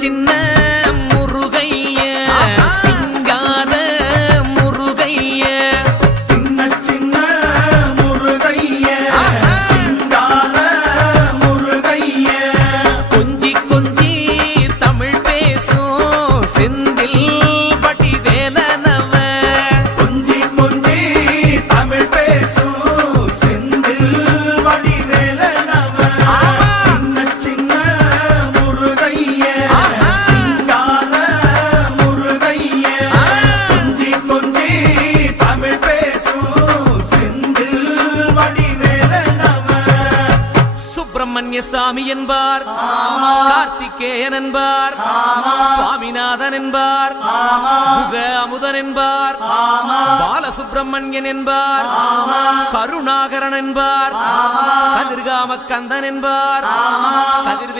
சின்ன முருகைய சிங்கார முருகைய சின்ன சின்ன முருகைய சிங்கார முருகைய கொஞ்சி கொஞ்சி தமிழ் பேசும் செந்தில் வடிவேலனவ கொஞ்சி கொஞ்சி தமிழ் பேசும் செந்தில் வடிவேலனவ சின்ன சின்ன முருகைய சிங்கார முருகைய கொஞ்சி கொஞ்சி தமிழ் பேசும் செந்தில் வடிவேலனவ சுப்பிரமணிய சாமி என்பார், கார்த்திகேயன் என்பார், சுவாமிநாதன் என்பார், முக அமுதன் என்பார், பாலசுப்பிரமணியன் என்பார், கருணாகரன் என்பார், கதிர்காம கந்தன் என்பார், கதிர்வே